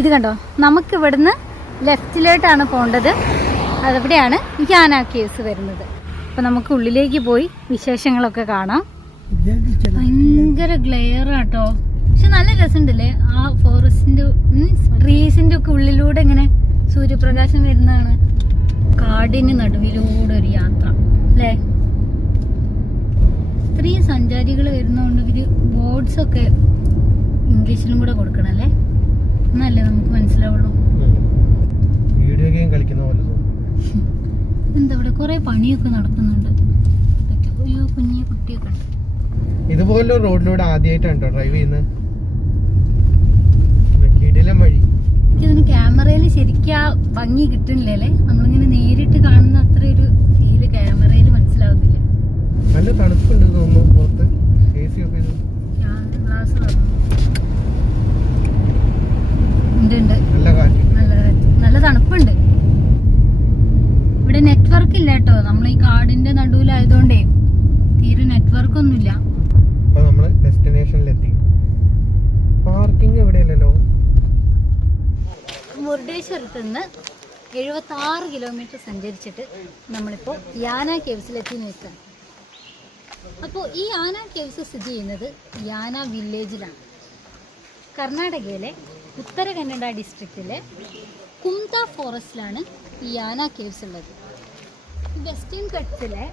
ഇത് കണ്ടോ, നമുക്ക് ഇവിടുന്ന് ലെഫ്റ്റിലോട്ടാണ് പോകേണ്ടത്. അതെവിടെയാണ് യാന കേവ്സ് വരുന്നത്. അപ്പം നമുക്ക് ഉള്ളിലേക്ക് പോയി വിശേഷങ്ങളൊക്കെ കാണാം. ഭയങ്കര ഗ്ലെയർ ആട്ടോ, പക്ഷെ നല്ല രസമുണ്ടല്ലേ ആ ഫോറസ്റ്റിന്റെ ട്രീസിന്റെ ഒക്കെ ഉള്ളിലൂടെ ഇങ്ങനെ സൂര്യപ്രകാശം വരുന്നതാണ്. കാടിന് നടുവിലൂടെ ഒരു യാത്ര അല്ലേ. ഇത്രയും സഞ്ചാരികൾ വരുന്നതുകൊണ്ട് ഇവര് ബോർഡ്സ് ഒക്കെ ഇംഗ്ലീഷിലും കൂടെ കൊടുക്കണല്ലേ, എന്നല്ലേ നമുക്ക് മനസ്സിലാവുള്ളൂ. വീഡിയോ ഗെയിം കളിക്കുന്ന പോലെ എന്താ ഇവിടെ കുറെ പണിയൊക്കെ നടക്കുന്നുണ്ട്. അയ്യോ, കുഞ്ഞു കുട്ടിയൊക്കെ ഉണ്ട്. ഇതുപോലെ റോഡിലൂടെ ആദ്യമായിട്ടാണ് ഡ്രൈവ് ചെയ്യുന്നത്. വഴി എനിക്കതിന് ക്യാമറയിൽ ശരിക്കും ആ ഭംഗി കിട്ടുന്നില്ലേ. നമ്മളിങ്ങനെ നേരിട്ട് കാണുന്ന അത്ര ഒരു ഫീല് ക്യാമറയിൽ മനസ്സിലാവുന്നില്ല. നല്ല തണുപ്പുണ്ട് തോന്നുന്നു പുറത്ത്. AC ഒക്കെ ഗ്ലാസ് ഉണ്ട്, നല്ല കാറ്റ്, നല്ല തണുപ്പുണ്ട്. ഇവിടെ നെറ്റ്വർക്ക് ഇല്ല കേട്ടോ, നമ്മൾ ഈ കാടിന്റെ നടുവിലായതുകൊണ്ടേ തീരെ നെറ്റ്വർക്ക് ഒന്നുമില്ല. അപ്പൊ നമ്മള് ഡെസ്റ്റിനേഷനിലെത്തി. പാർക്കിംഗ് എവിടെയല്ലോ. മുരുടേശ്വരത്ത് നിന്ന് 76 കിലോമീറ്റർ സഞ്ചരിച്ചിട്ട് നമ്മളിപ്പോൾ യാന കേവ്സിലെത്തി നിൽക്കുകയാണ്. അപ്പോൾ ഈ യാന കേവ്സ് സ്ഥിതി ചെയ്യുന്നത് യാന വില്ലേജിലാണ്. കർണാടകയിലെ ഉത്തര കന്നഡ ഡിസ്ട്രിക്റ്റിലെ കുംത ഫോറസ്റ്റിലാണ് ഈ യാന കേവ്സ് ഉള്ളത്. വെസ്റ്റേൺ ഘട്ടത്തിലെ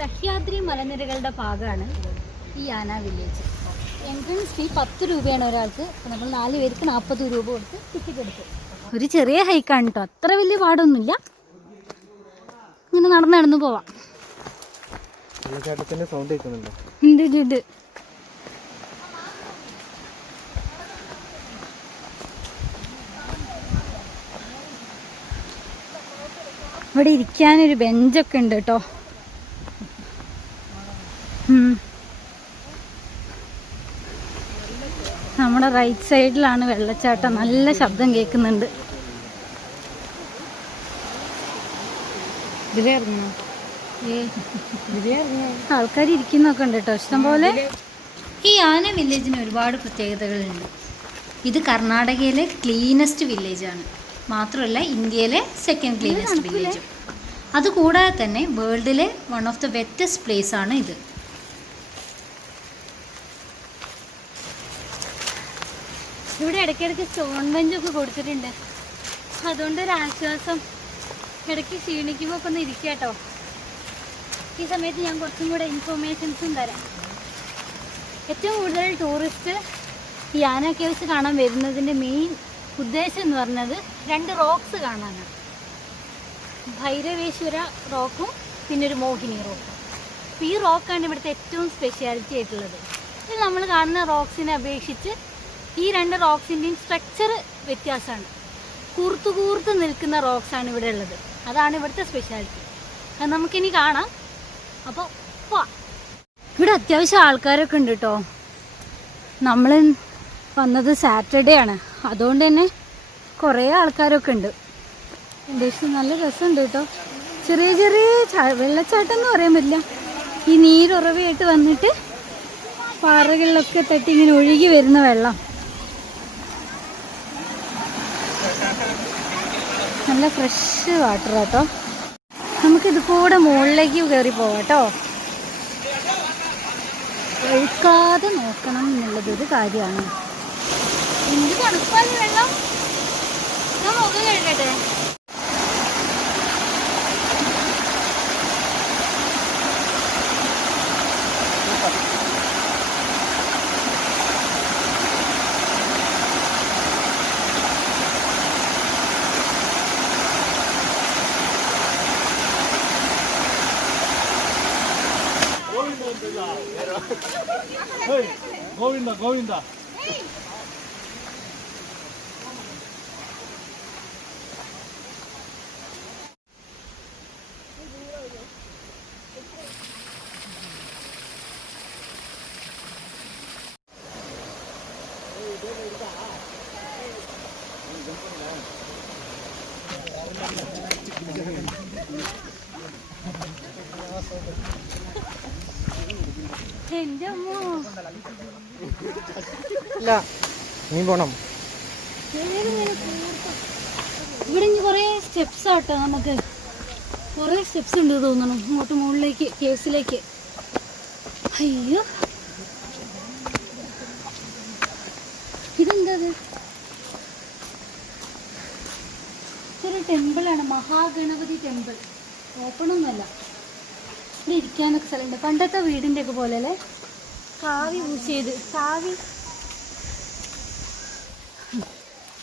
സഹ്യാദ്രി മലനിരകളുടെ ഭാഗമാണ് ഈ യാന വില്ലേജ്. എൻട്രൻസ് ഫീ 10 രൂപയാണ് ഒരാൾക്ക്. നമ്മൾ 4 പേർക്ക് 40 രൂപ കൊടുത്ത് ടിക്കറ്റ് എടുക്കും. ഒരു ചെറിയ ഹൈക്കാണ് കേട്ടോ, അത്ര വലിയ പാടൊന്നുമില്ല. ഇങ്ങനെ നടന്നു പോവാം. സൗണ്ട് കേൾക്കുന്നുണ്ടോ? ഉണ്ട്. ഇവിടെ ഇരിക്കാനൊരു ബെഞ്ചൊക്കെ ഉണ്ട് കേട്ടോ. നമ്മുടെ റൈറ്റ് സൈഡിലാണ് വെള്ളച്ചാട്ടം. നല്ല ശബ്ദം കേൾക്കുന്നുണ്ട്. ആൾക്കാർ ഇരിക്കുന്നൊക്കെ ഉണ്ട് കേട്ടോ, ഇഷ്ടം പോലെ. ഈ യാന വില്ലേജിന് ഒരുപാട് പ്രത്യേകതകളുണ്ട്. ഇത് കർണാടകയിലെ ക്ലീനസ്റ്റ് വില്ലേജാണ്. മാത്രമല്ല ഇന്ത്യയിലെ സെക്കൻഡ് ക്ലീനസ്റ്റ് വില്ലേജും. അതുകൂടാതെ തന്നെ വേൾഡിലെ one of the wettest place ആണ് ഇത്. ഇവിടെ ഇടയ്ക്കിടയ്ക്ക് സ്റ്റോൺ ബെഞ്ചൊക്കെ കൊടുത്തിട്ടുണ്ട്. അതുകൊണ്ടൊരു ആശ്വാസം. ഇടയ്ക്ക് ക്ഷീണിക്കുമ്പോൾ ഒക്കെ ഒന്ന് ഇരിക്കുക കേട്ടോ. ഈ സമയത്ത് ഞാൻ കുറച്ചും കൂടെ ഇൻഫോർമേഷൻസും തരാം. ഏറ്റവും കൂടുതൽ ടൂറിസ്റ്റ് ഈ യാന കേവ്സ് കാണാൻ വരുന്നതിൻ്റെ മെയിൻ ഉദ്ദേശം എന്ന് പറഞ്ഞത് 2 റോക്സ് കാണാനാണ്. ഭൈരവേശ്വര റോക്കും പിന്നെ ഒരു മോഹിനി റോക്കും. അപ്പോൾ ഈ റോക്കാണ് ഇവിടുത്തെ ഏറ്റവും സ്പെഷ്യാലിറ്റി ആയിട്ടുള്ളത്. ഇത് നമ്മൾ കാണുന്ന റോക്സിനെ അപേക്ഷിച്ച് ഈ 2 റോക്സിൻ്റെയും സ്ട്രക്ചർ വ്യത്യാസമാണ്. കൂർത്ത് നിൽക്കുന്ന റോക്സാണ് ഇവിടെ ഉള്ളത്. അതാണ് ഇവിടുത്തെ സ്പെഷ്യാലിറ്റി. അത് നമുക്കിനി കാണാം. അപ്പോൾ ഇവിടെ അത്യാവശ്യം ആൾക്കാരൊക്കെ ഉണ്ട് കേട്ടോ. നമ്മൾ വന്നത് സാറ്റർഡേ ആണ്, അതുകൊണ്ട് തന്നെ കുറേ ആൾക്കാരൊക്കെ ഉണ്ട്. ഏകദേശം നല്ല രസമുണ്ട് കേട്ടോ. ചെറിയ വെള്ളച്ചാട്ടം എന്ന് പറയാൻ പറ്റില്ല. ഈ നീരുറവയായിട്ട് വന്നിട്ട് പാറകളിലൊക്കെ തട്ടി ഇങ്ങനെ ഒഴുകി വരുന്ന വെള്ളം. നല്ല ഫ്രഷ് വാട്ടർ കേട്ടോ. നമുക്കിത് കൂടെ മുകളിലേക്ക് കയറി പോവാം കേട്ടോ. ഒഴുക്കാതെ നോക്കണം എന്നുള്ളതൊരു കാര്യമാണ്. എന്ത് തണുപ്പാണ് വെള്ളം. ഞാൻ മുഖം കഴുകട്ടെ. Govinda. ഇല്ല, നീ പോണം. ഇവിടെ ഇനി കുറേ സ്റ്റെപ്സ് ആട്ടോ, നമുക്ക് കുറേ സ്റ്റെപ്സ് ഉണ്ട് തോന്നണം ഇങ്ങോട്ട് മുകളിലേക്ക് കേസിലേക്ക്. അയ്യോ ഇതെന്താ? ഇതൊരു ടെമ്പിളാണ്, മഹാഗണപതി ടെമ്പിൾ. ഓപ്പണൊന്നുമല്ല, ഇവിടെ ഇരിക്കാനൊക്കെ സ്ഥലമുണ്ട്. പണ്ടത്തെ വീടിൻ്റെ ഒക്കെ പോലെ അല്ലേ, കാവി യൂസ് ചെയ്ത്. കാവി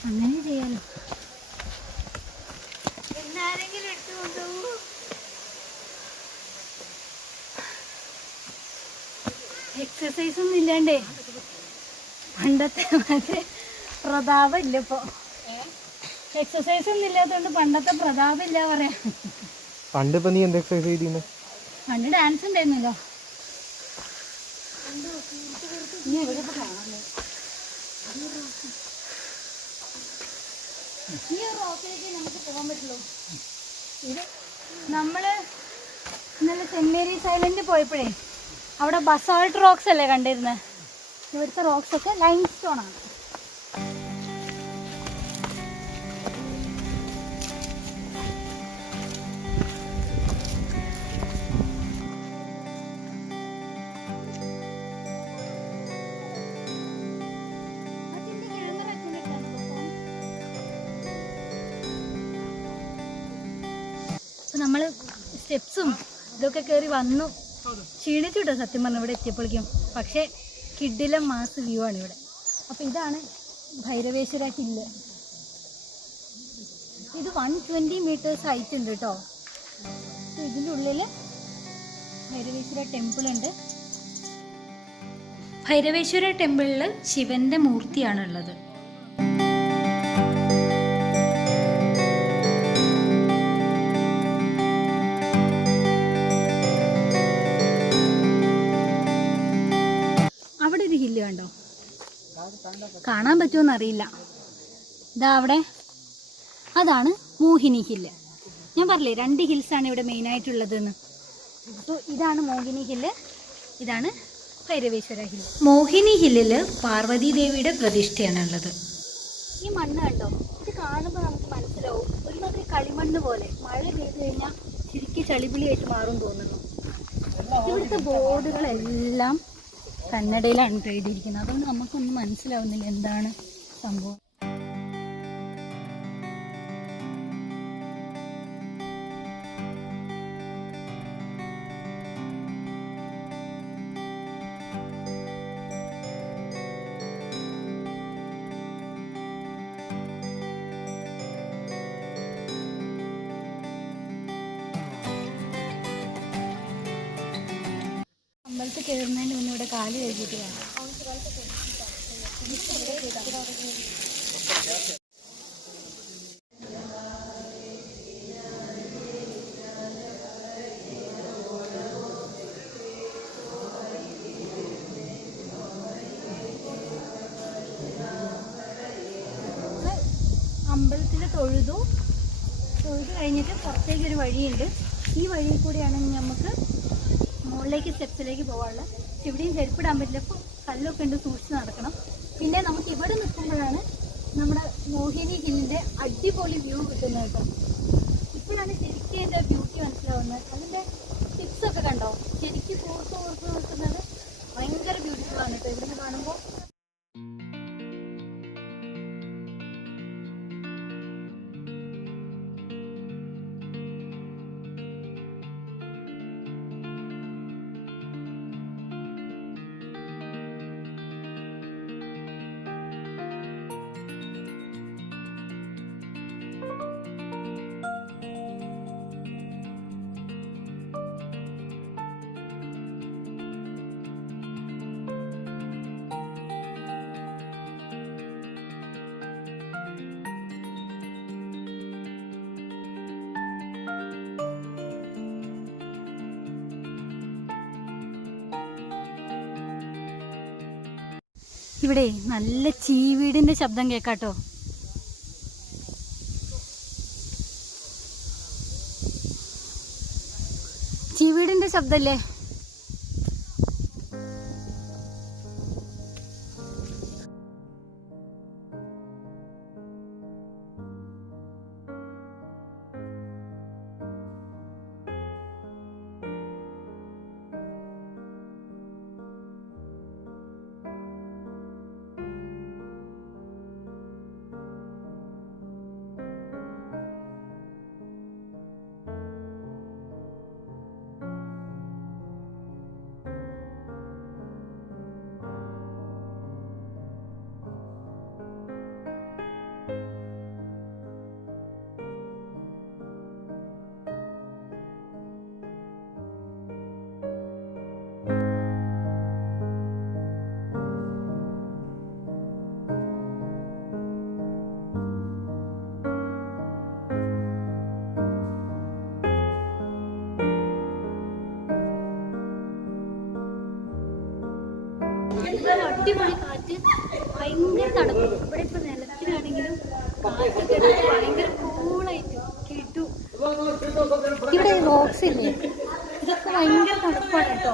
അങ്ങനെ ചെയ്യാലോ. എന്നാരെങ്കിലും എടുത്തു കൊണ്ടുപോകൂ. എക്സസൈസ് ഒന്നും ഇല്ലാണ്ടേ പണ്ടത്തെ മറ്റേ പ്രതാപം ഇല്ല ഇപ്പൊ. എക്സസൈസ് ഒന്നും ഇല്ലാത്തതുകൊണ്ട് പണ്ടത്തെ പ്രതാപം ഇല്ല പറയാം. പണ്ട് ഇപ്പൊ നീ എന്ത് എക്സസൈസ് ചെയ്തിരുന്നു? പണ്ട് ഡാൻസ് ഉണ്ടായിരുന്നല്ലോ. ഇനി എവിടെ കാണാൻ ഈ റോക്കിലേക്ക് നമുക്ക് പോകാൻ പറ്റുള്ളൂ. ഇത് നമ്മള് ഇന്നലെ സെന്റ് മേരീസ് ഐലൻഡിൽ പോയപ്പോഴേ അവിടെ ബസാൾട്ട് റോക്സ് അല്ലേ കണ്ടിരുന്നത്. ഇവിടുത്തെ റോക്സ് ഒക്കെ ലൈം സ്റ്റോൺ ആണ്. നമ്മൾ സ്റ്റെപ്സും ഇതൊക്കെ കയറി വന്നു, ക്ഷീണിച്ചു കേട്ടോ സത്യം പറഞ്ഞു ഇവിടെ എത്തിയപ്പോഴേക്കും. പക്ഷേ കിഡിലെ മാസ് വ്യൂ ആണ് ഇവിടെ. അപ്പോൾ ഇതാണ് ഭൈരവേശ്വര ഹില്ല്. ഇത് 120 മീറ്റേഴ്സ് ഹൈറ്റ് ഉണ്ട് കേട്ടോ. ഇതിൻ്റെ ഉള്ളിൽ ഭൈരവേശ്വര ടെമ്പിൾ ഉണ്ട്. ഭൈരവേശ്വര ടെമ്പിളിൽ ശിവന്റെ മൂർത്തിയാണുള്ളത്. അവിടെ ഒരു ഹില്ല് കണ്ടോ, കാണാൻ പറ്റുമോന്ന് അറിയില്ല. ഇതാ അവിടെ, അതാണ് മോഹിനി ഹില്ല്. ഞാൻ പറഞ്ഞില്ലേ 2 ഹിൽസാണ് ഇവിടെ മെയിനായിട്ടുള്ളതെന്ന്. അപ്പോൾ ഇതാണ് മോഹിനി ഹില്ല്, ഇതാണ് ഭൈരവേശ്വര ഹില്ല്. മോഹിനി ഹില്ലിൽ പാർവതി ദേവിയുടെ പ്രതിഷ്ഠയാണുള്ളത്. ഈ മണ്ണ് കണ്ടോ, ഇത് കാണുമ്പോൾ നമുക്ക് മനസ്സിലാവും ഒരുമാതിരി കളിമണ്ണ് പോലെ. മഴ പെയ്തു കഴിഞ്ഞാൽ ശരിക്കും ചളിപിളിയായിട്ട് മാറും തോന്നുന്നു. ഇവിടുത്തെ ബോർഡുകളെല്ലാം കന്നഡയിലാണ് എഴുതിയിരിക്കുന്നത്. അതുകൊണ്ട് നമുക്കൊന്നും മനസ്സിലാവുന്നില്ല എന്താണ് സംഭവം. അമ്പലത്തിൽ കയറുന്നതിന് മുന്നേ ഇവിടെ കാല് കഴുകിയിട്ട് വേണം. അമ്പലത്തിൽ തൊഴുതു കഴിഞ്ഞിട്ട് പുറത്തേക്കൊരു വഴിയുണ്ട്. ഈ വഴിയിൽ കൂടിയാണ് നമുക്ക് മുകളിലേക്ക് സ്റ്റെപ്സിലേക്ക് പോകാനുള്ളത്. ഇവിടെയും ചെരുപ്പിടാൻ പറ്റില്ല, അപ്പോൾ കല്ലൊക്കെ ഉണ്ട്, സൂക്ഷിച്ച് നടക്കണം. പിന്നെ നമുക്ക് ഇവിടെ നിൽക്കുമ്പോഴാണ് നമ്മുടെ മോഹിനി ഹില്ലിൻ്റെ അടിപൊളി വ്യൂ കിട്ടുന്നത് കേട്ടോ. ഇപ്പോഴാണ് ശരിക്കും എൻ്റെ ബ്യൂട്ടി മനസ്സിലാവുന്നത്. അതിൻ്റെ ടിപ്സൊക്കെ കണ്ടോ, ശരിക്കും കൂർത്ത് നിൽക്കുന്നത് ഭയങ്കര ബ്യൂട്ടിഫുള്ളാണ് കേട്ടോ ഇവിടുന്ന് കാണുമ്പോൾ. ഇവിടെ നല്ല ചീവീടിന്റെ ശബ്ദം കേക്കാട്ടോ. ചീവീടിന്റെ ശബ്ദല്ലേ. അടിപൊളി കാറ്റ്, ഭയങ്കര തണുപ്പ്. ഇവിടെ ഇപ്പൊ നിലത്തിനാണെങ്കിലും കാറ്റൊക്കെ എടുത്ത് ഭയങ്കര കൂളായിട്ട് കേട്ടു. ഇവിടെ റോക്സ് ഇല്ലേ, ഇതൊക്കെ ഭയങ്കര തണുപ്പാണ് കേട്ടോ.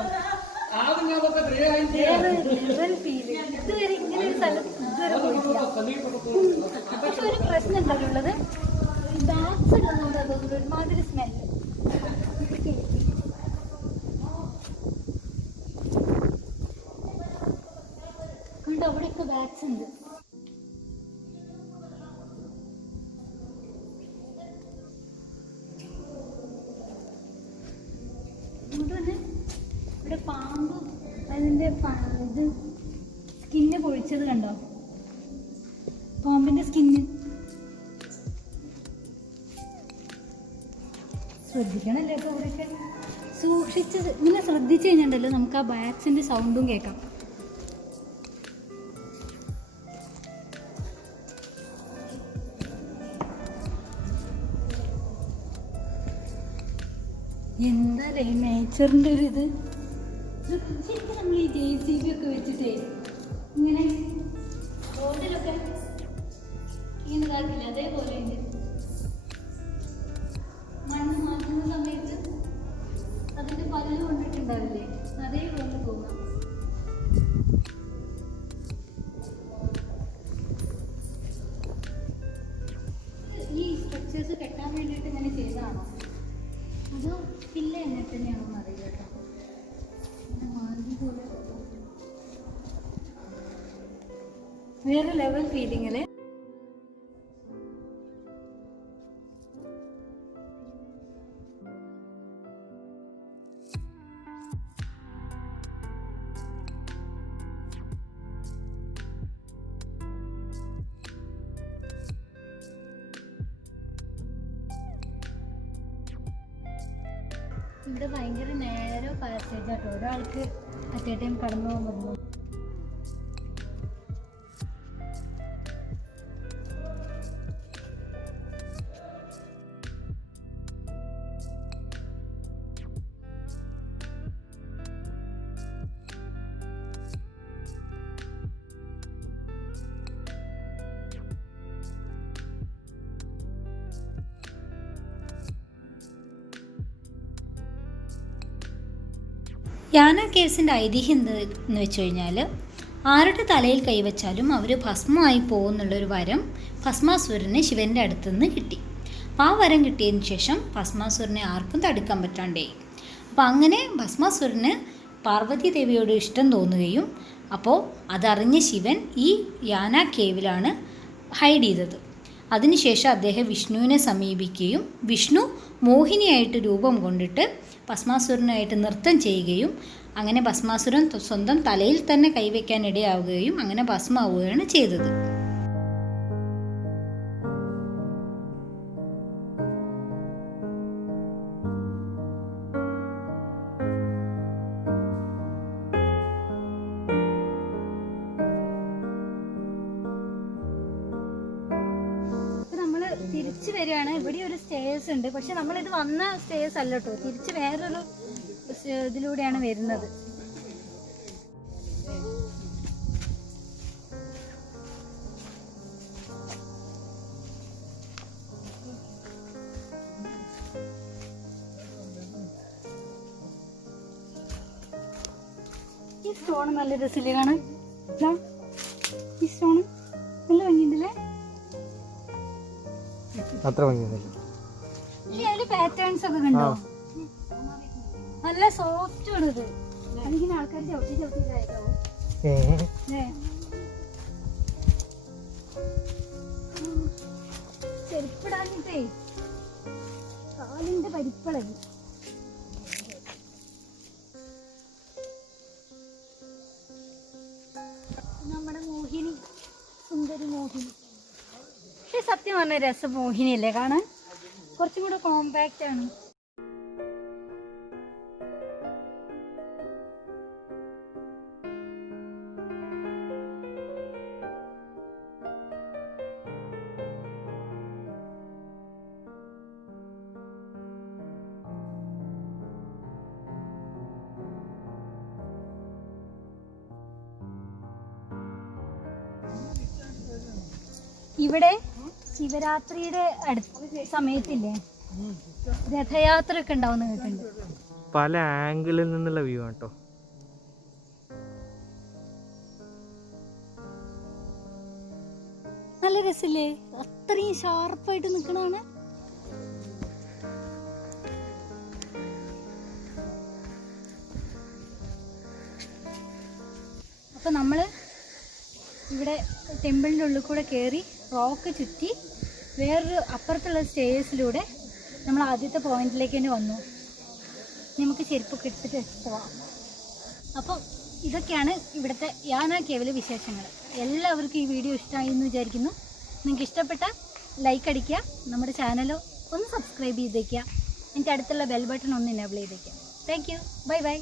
വേറെ ലെവൽ ഫീല്. ഇതുവരെ ഇങ്ങനെ ഒരു സ്ഥലത്ത് ഇതുവരെ പോയിട്ടില്ല. പക്ഷെ ഒരു പ്രശ്നം എന്തായാലും ഉള്ളത്, ഈ ബാഗ്സ് ഇടുന്നുണ്ട്, അതൊന്നും ഒരുമാതിരി സ്മെല്ല്. കണ്ടോ, അവിടെയൊക്കെ ബാഗ്സ് ഉണ്ട്. ഇവിടെ പാമ്പ് അതിൻ്റെ ഇത് സ്കിന്ന് പൊഴിച്ചത് കണ്ടോ, പാമ്പിന്റെ സ്കിന്ന്. ശ്രദ്ധിക്കണല്ലേ അപ്പോൾ ഇവിടെയൊക്കെ സൂക്ഷിച്ചത്. ഇങ്ങനെ ശ്രദ്ധിച്ചു കഴിഞ്ഞിട്ടുണ്ടല്ലോ നമുക്ക് ആ ബാഗ്സിന്റെ സൗണ്ടും കേൾക്കാം. എന്താ ഈ നേച്ചറിൻ്റെ ഒരു ഇത്. ശരിക്കും നമ്മൾ ഈ JCB ഒക്കെ വെച്ചിട്ടേ ഇങ്ങനെ റോഡിലൊക്കെ ഇങ്ങനെ ഇതാക്കില്ല, അതേപോലെ ഉണ്ട്. മണ്ണ് മാറ്റുന്ന സമയത്ത് അതിൻ്റെ പല്ല് കൊണ്ടിട്ടുണ്ടാവില്ലേ, അതേപോലെ തോന്നാം. ഈ സ്ട്രക്ചേഴ്സ് കെട്ടാൻ വേണ്ടിയിട്ട് ഇങ്ങനെ ചെയ്തതാണോ അതോ പില്ല എന്നെ തന്നെയാണോന്ന് അറിയില്ല കേട്ടോ. വേറെ ലെവൽ ഫീലിങ്ങില്. ഇവിടെ ഭയങ്കര നേരോ പാസേജ് ആട്ടോ, ഒരാൾക്ക് അറ്റ് എ ടൈം കടന്നു പോകാൻ പറ്റുന്നു. യാന കേവ്സിൻ്റെ ഐതിഹ്യം എന്ന് വെച്ച് കഴിഞ്ഞാൽ, ആരുടെ തലയിൽ കൈവച്ചാലും അവർ ഭസ്മമായി പോകുന്നുള്ളൊരു വരം ഭസ്മാസുരന് ശിവൻ്റെ അടുത്തുനിന്ന് കിട്ടി. അപ്പോൾ ആ വരം കിട്ടിയതിന് ശേഷം ഭസ്മാസുരനെ ആർക്കും തടുക്കാൻ പറ്റാണ്ടായി. അപ്പോൾ അങ്ങനെ ഭസ്മാസുരന് പാർവതി ദേവിയോട് ഇഷ്ടം തോന്നുകയും അപ്പോൾ അതറിഞ്ഞ ശിവൻ ഈ യാന കേവിലാണ് ഹൈഡ് ചെയ്തത്. അതിനുശേഷം അദ്ദേഹം വിഷ്ണുവിനെ സമീപിക്കുകയും വിഷ്ണു മോഹിനിയായിട്ട് രൂപം കൊണ്ടിട്ട് ഭസ്മാസുരനായിട്ട് നൃത്തം ചെയ്യുകയും അങ്ങനെ ഭസ്മാസുരൻ സ്വന്തം തലയിൽ തന്നെ കൈവയ്ക്കാൻ ഇടയാവുകയും അങ്ങനെ ഭസ്മാവുകയാണ് ചെയ്തത്. തിരിച്ചു വരികയാണ്. ഇവിടെ ഒരു സ്റ്റേഴ്സ് ഉണ്ട്, പക്ഷെ നമ്മളിത് വന്ന സ്റ്റേഴ്സ് അല്ല കേട്ടോ, തിരിച്ച് വേറൊരു ഇതിലൂടെയാണ് വരുന്നത്. ഈ സ്റ്റോൺ നല്ല രസമില്ലേ കാണാൻ? ഈ സ്റ്റോൺ നല്ല ഭംഗിയുണ്ടല്ലേ? അത്ര ഭംഗിയൊന്നുമില്ല. അതില് പാറ്റേൺസ് ഒക്കെ കണ്ടോ? നല്ല സോഫ്റ്റ് ആണ് ഇത്. അതിങ്ങനെ ആൾക്കാർ ചവിട്ടി ചവിട്ടിയിട്ടായിട്ടോ ചെരുപ്പിടാനിട്ടേ കാലിന്റെ പരിപ്പളകി. നമ്മുടെ മോഹിനി, സുന്ദരി മോഹിനി. പക്ഷെ സത്യം പറഞ്ഞ രസം മോഹിനിയല്ലേ കാണാൻ? കുറച്ചും കൂടെ കോമ്പാക്റ്റ് ആണ്. ഇവിടെ ശിവരാത്രിയുടെ അടുത്ത സമയത്തില്ലേ രഥയാത്ര ഒക്കെ ഉണ്ടാവുന്ന കേട്ടിട്ടുണ്ട്. പല ആംഗിളിൽ നിന്നുള്ള വ്യൂ ആണ് കേട്ടോ. നല്ല രസല്ലേ, അത്രയും ഷാർപ്പായിട്ട് നിൽക്കണതാണ്. അപ്പം നമ്മൾ ഇവിടെ ടെമ്പിളിൻ്റെ ഉള്ളിൽ കൂടെ കയറി റോക്ക് ചുറ്റി വേറൊരു അപ്പുറത്തുള്ള സ്റ്റേഴ്സിലൂടെ നമ്മൾ ആദ്യത്തെ പോയിന്റിലേക്ക് തന്നെ വന്നു. നമുക്ക് ചെരുപ്പൊക്കെ എടുത്തിട്ട് പോവാം. അപ്പം ഇതൊക്കെയാണ് ഇവിടുത്തെ യാന കേവിലെ വിശേഷങ്ങൾ. എല്ലാവർക്കും ഈ വീഡിയോ ഇഷ്ടമായി എന്ന് വിചാരിക്കുന്നു. നിങ്ങൾക്ക് ഇഷ്ടപ്പെട്ടാൽ ലൈക്ക് അടിക്കുക, നമ്മുടെ ചാനൽ ഒന്ന് സബ്സ്ക്രൈബ് ചെയ്തേക്കുക, എന്നിട്ട് അടുത്തുള്ള ബെൽ ബട്ടൺ ഒന്ന് എനേബിൾ ചെയ്തേക്കുക. Thank you, bye bye.